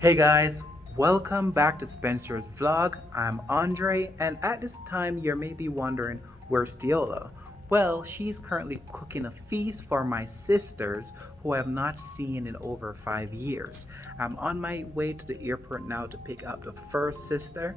Hey guys, welcome back to Spencer's vlog. I'm Andre, and at this time you may be wondering where's Diola. Well, she's currently cooking a feast for my sisters who I have not seen in over 5 years. I'm on my way to the airport now to pick up the first sister,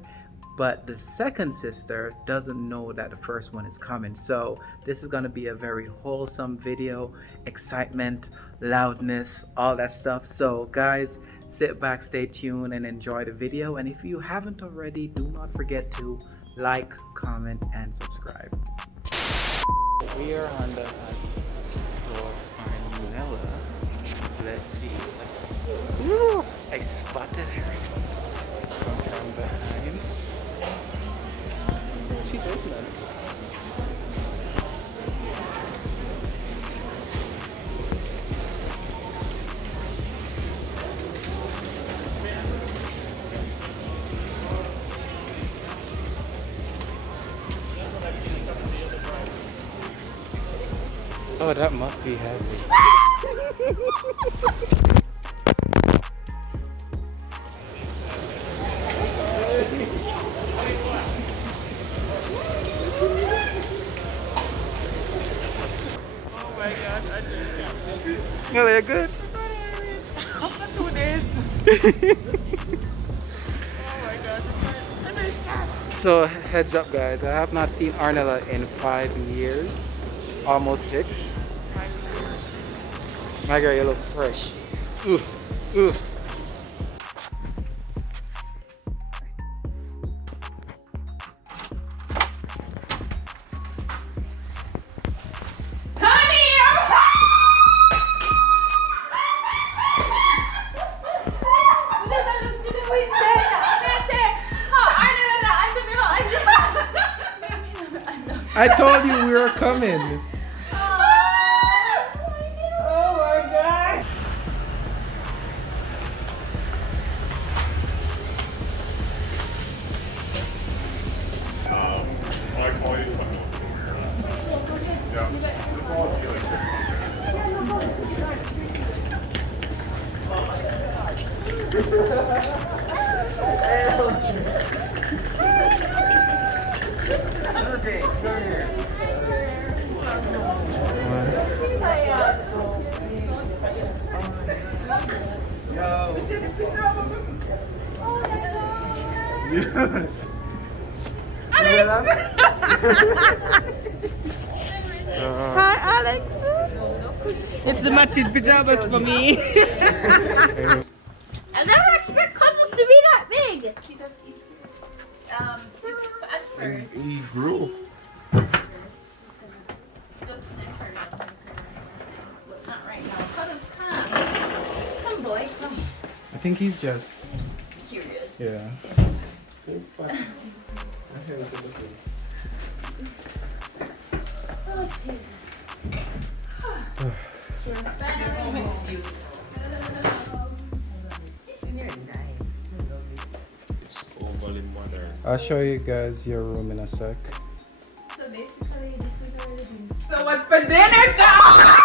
but the second sister doesn't know that the first one is coming. So this is going to be a very wholesome video, excitement, loudness, all that stuff. So guys, sit back, stay tuned, and enjoy the video. And if you haven't already, do not forget to like, comment, and subscribe. We are on the hunt for Arnella. Let's see. Ooh, I spotted her from behind. She's open. Oh, that must be heavy. Oh my god, I just Oh, they're good. 2 days. Oh my god, I just start. So heads up guys, I have not seen Arnella in 5 years. Almost 6. My girl, you look fresh. Ooh, ooh. I told you we were coming. Oh my god. Hi, Alex. It's the matching pajamas for me. I never expect cuddles to be that big. At first. He grew. Not right now. Cuddles, come. Come, boy, come. I think he's just, Curious. yeah. Oh, Jesus. It's overly modern. I'll show you guys your room in a sec. So basically, this is already been. So what's for dinner, guys?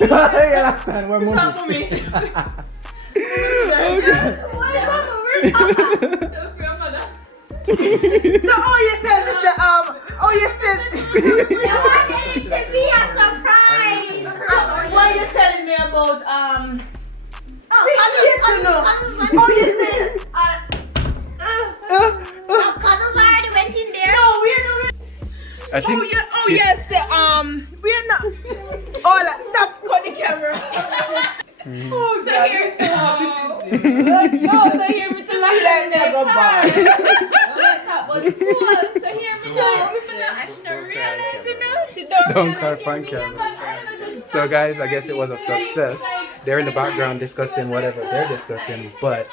Hey, Alexan, we're moving. So, oh, you tell me, say, oh, you said, I wanted it to be a surprise. what are you telling me about, Oh, we need to know. Oh, you said, Cuddles already went in there. no, we're not, I think she's- yes, we're not, oh, like, stop, cut the camera. Oh, so here's the hobby business. Oh, so hear me to like that never buy. Let's talk about the pool. So hear me now. I should not realize, you know. She don't Don't realize cry, hear Frank me Cameron. about Arnold the So guys, I guess it was a success. They're in the background discussing whatever they're discussing, but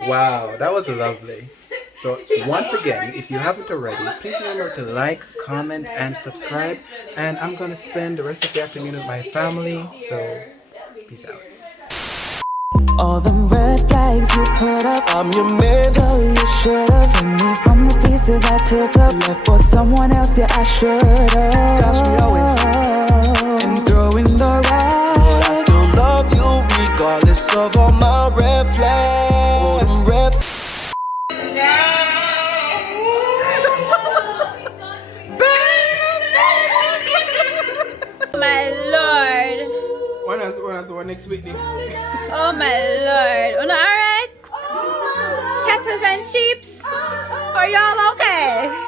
wow, that was lovely. So once again, if you haven't already, please remember to like, comment, and subscribe. And I'm gonna spend the rest of the afternoon with my family. So peace out. All them red flags you put up, I'm your man, so you should've hit me from the pieces I took up. Left for someone else, yeah, I should've. And throwing the rag, but I still love you regardless of all my red flags. All them red My lord. When next week? Oh my lord. Oh, no, alright? Cattle and sheeps? Are y'all okay?